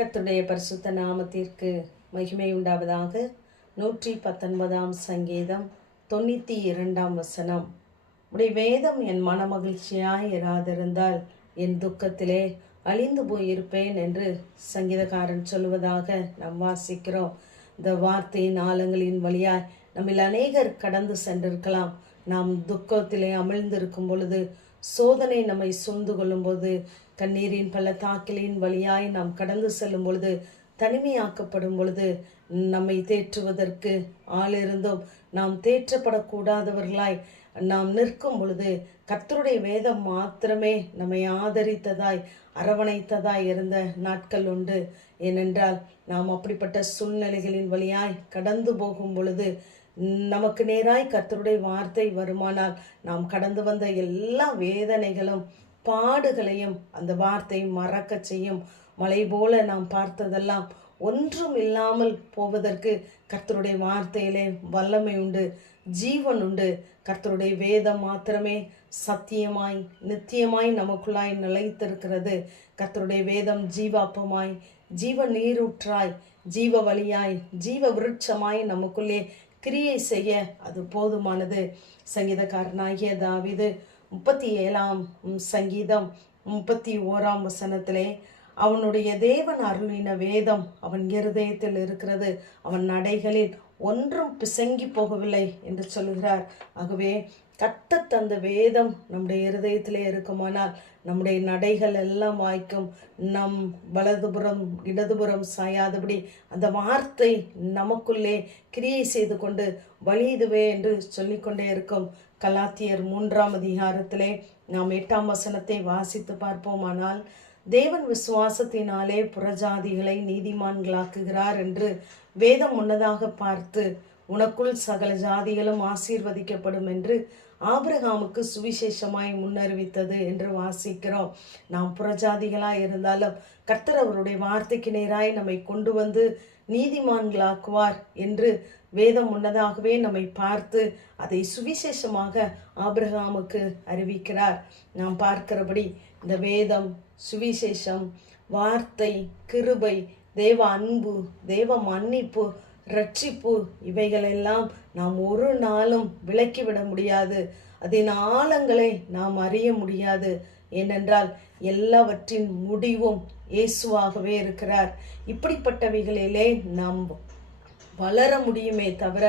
கர்த்தருடைய பரிசுத்த நாமத்திற்கு மகிமை உண்டாவதாக. 119 சங்கீதம் 92 வசனம். உடைய வேதம் என் மனமகிழ்ச்சியாய் இராதிருந்தால் என் துக்கத்திலே அழிந்து போயிருப்பேன் என்று சங்கீதக்காரன் சொல்லுவதாக நாம் வாசிக்கிறோம். இந்த வார்த்தையின் ஆழங்களின் வழியாய் நம்மில் அநேகர் கடந்து சென்றிருக்கலாம். நாம் துக்கத்திலே அமிழ்ந்திருக்கும் பொழுது, சோதனை நம்மை சூழ்ந்து கொள்ளும் போது, கண்ணீரின் பள்ளத்தாக்கிலின் வழியாய் நாம் கடந்து செல்லும் பொழுது, தனிமையாக்கப்படும் பொழுது, நம்மை தேற்றுவதற்கு ஆள் இருந்தும் நாம் தேற்றப்படக்கூடாதவர்களாய் நாம் நிற்கும் பொழுது, கர்த்தருடைய வேதம் மாத்திரமே நம்மை ஆதரித்ததாய் அரவணைத்ததாய் இருந்த நாட்கள் உண்டு. ஏனென்றால் நாம் அப்படிப்பட்ட சூழ்நிலைகளின் வழியாய் கடந்து போகும் பொழுது, நமக்கு நேராய் கர்த்தருடைய வார்த்தை வருமானால், நாம் கடந்து வந்த எல்லா வேதனைகளும் பாடுகளையும் அந்த வார்த்தை மறக்க செய்யும். மலை போல நாம் பார்த்ததெல்லாம் ஒன்றும் இல்லாமல் போவதற்கு கர்த்தருடைய வார்த்தையிலே வல்லமை உண்டு, ஜீவன் உண்டு. கர்த்தருடைய வேதம் மாத்திரமே சத்தியமாய் நித்தியமாய் நமக்குள்ளாய் நிலைத்திருக்கிறது. கர்த்தருடைய வேதம் ஜீவாப்பமாய், ஜீவ நீரூற்றாய், ஜீவ வழியாய், ஜீவ விருட்சமாய் நமக்குள்ளே கிரியை செய்ய அது போதுமானது. சங்கீதக்காரனாகிய தாவீது 37ஆம் சங்கீதம் 31ஆம் வசனத்திலே, அவனுடைய தேவன் அருளின வேதம் அவன் இருதயத்தில் இருக்கிறது, அவன் நடைகளில் ஒன்றும் பிசங்கி போகவில்லை என்று சொல்லுகிறார். ஆகவே கர்த்தர் தந்த வேதம் நம்முடைய இருதயத்திலே இருக்குமானால் நம்முடைய நடைகள் எல்லாம் வாய்க்கும். நம் வலதுபுறம் இடதுபுறம் சாயாதபடி அந்த வார்த்தை நமக்குள்ளே கிரியை செய்து கொண்டு வழியுதுவே என்று சொல்லிக்கொண்டே இருக்கும். கலாத்தியர் 3ஆம் அதிகாரத்திலே நாம் 8ஆம் வசனத்தை வாசித்து பார்ப்போமானால், தேவன் விசுவாசத்தினாலே புறஜாதிகளை நீதிமான்களாக்குகிறார் என்று வேதம் முன்னதாக பார்த்து, உனக்குள் சகல ஜாதிகளும் ஆசீர்வதிக்கப்படும் என்று ஆபிரகாமுக்கு சுவிசேஷமாய் முன்னறிவித்தது என்று வாசிக்கிறோம். நாம் புறஜாதிகளாய் இருந்தாலும் கர்த்தர் அவருடைய வார்த்தைக்கு நேராய் நம்மை கொண்டு வந்து நீதிமான்களாக்குவார் என்று வேதம் முன்னதாகவே நம்மை பார்த்து அதை சுவிசேஷமாக ஆபிரகாமுக்கு அறிவிக்கிறார். நாம் பார்க்கிறபடி இந்த வேதம், சுவிசேஷம், வார்த்தை, கிருபை, தேவ அன்பு, தேவ மன்னிப்பு, ரட்சிப்பு, இவைகளெல்லாம் நாம் ஒரு நாளும் விலக்கிவிட முடியாது. அதன் ஆழங்களை நாம் அறிய முடியாது. ஏனென்றால் எல்லாவற்றின் முடிவும் இயேசுவாகவே இருக்கிறார். இப்படிப்பட்டவைகளிலே நாம் வளர முடியுமே தவிர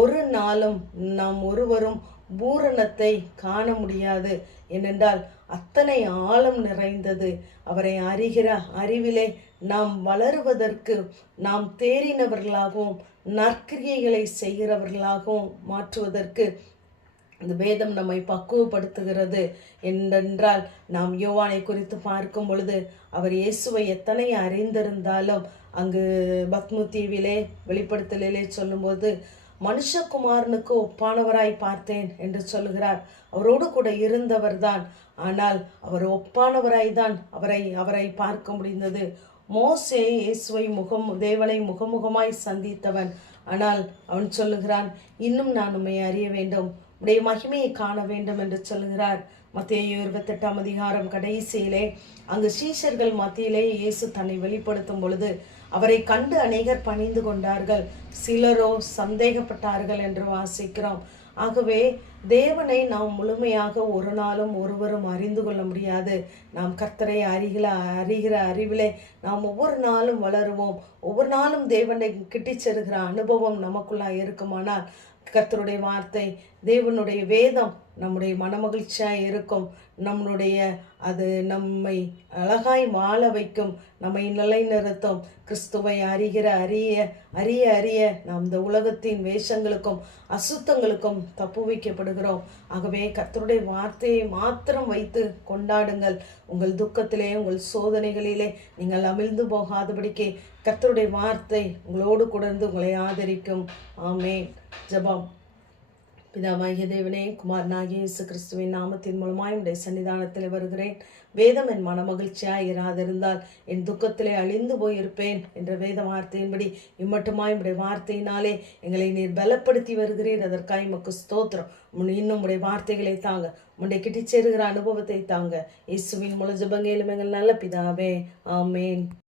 ஒரு நாளும் நாம் ஒருவரும் பூரணத்தை காண முடியாது. ஏனென்றால் அத்தனை ஆழம் நிறைந்தது. அவரை அறிகிற அறிவிலே நாம் வளருவதற்கு, நாம் தேறினவர்களாகவும் நற்கிரியைகளை செய்கிறவர்களாகவும் மாற்றுவதற்கு இந்த வேதம் நம்மை பக்குவப்படுத்துகிறது. என்றால் நாம் யோவானை குறித்து பார்க்கும் பொழுது, அவர் இயேசுவை எத்தனை அறிந்திருந்தாலும் அங்கு பத்மு தீவிலே வெளிப்படுத்தலிலே சொல்லும்போது, மனுஷகுமாரனுக்கு ஒப்பானவராய் பார்த்தேன் என்று சொல்லுகிறார். அவரோடு கூட இருந்தவர் தான், ஆனால் அவர் ஒப்பானவராய் தான் அவரை பார்க்க முடிந்தது. மோசே இயேசுவை தேவனை முகமுகமாய் சந்தித்தவன். ஆனால் அவன் சொல்லுகிறான், இன்னும் நான் உம்மை அறிய வேண்டும், உடைய மகிமையை காண வேண்டும் என்று சொல்லுகிறார். மத்தேயு 28ஆம் அதிகாரம் கடைசியிலே அங்கு சீஷர்கள் மத்தியிலே இயேசு தன்னை வெளிப்படுத்தும் பொழுது அவரை கண்டு அநேகர் பணிந்து கொண்டார்கள், சிலரோ சந்தேகப்பட்டார்கள் என்று வாசிக்கிறோம். ஆகவே தேவனை நாம் முழுமையாக ஒரு நாளும் ஒருவரும் அறிந்து கொள்ள முடியாது. நாம் கர்த்தரை அறிகிற அறிவிலே நாம் ஒவ்வொரு நாளும் வளருவோம். ஒவ்வொரு நாளும் தேவனை கிட்டிச் செல்கிற அனுபவம் நமக்குள்ளாக இருக்குமானால், கர்த்தருடைய வார்த்தை, தேவனுடைய வேதம் நம்முடைய மனமகிழ்ச்சியாய் இருக்கும். அது நம்மை அழகாய் வாழ வைக்கும், நம்மை நிலைநிறுத்தும். கிறிஸ்துவை அறிய நாம் இந்த உலகத்தின் வேஷங்களுக்கும் அசுத்தங்களுக்கும் தப்பு வைக்கப்படுகிறோம். ஆகவே கர்த்தருடைய வார்த்தையை மாத்திரம் வைத்து கொண்டாடுங்கள். உங்கள் துக்கத்திலே, உங்கள் சோதனைகளிலே நீங்கள் அமிழ்ந்து போகாதபடிக்கு கர்த்தருடைய வார்த்தை உங்களோடு கூடந்து உங்களை ஆதரிக்கும். ஆமென். ஜெபம். பிதாவாகிய தேவனே, குமாரனாகிய இயேசு கிறிஸ்துவின் நாமத்தின் மூலமாய் உடைய சன்னிதானத்தில் வருகிறேன். வேதம் என் மனமகிழ்ச்சியாய் இராதிருந்தால் என் துக்கத்திலே அழிந்து போயிருப்பேன் என்ற வேத வார்த்தையின்படி இம்மட்டுமாய் உடைய வார்த்தையினாலே எங்களை நீர் பலப்படுத்தி வருகிறீர். அதற்காக உமக்கு ஸ்தோத்திரம். இன்னும் உடைய வார்த்தைகளை தாங்க, உடைய கிட்டிச் சேருகிற அனுபவத்தை தாங்க. இயேசுவின் மூல ஜெபங்கேலும் எங்கள் நல்ல பிதாவே, ஆமேன்.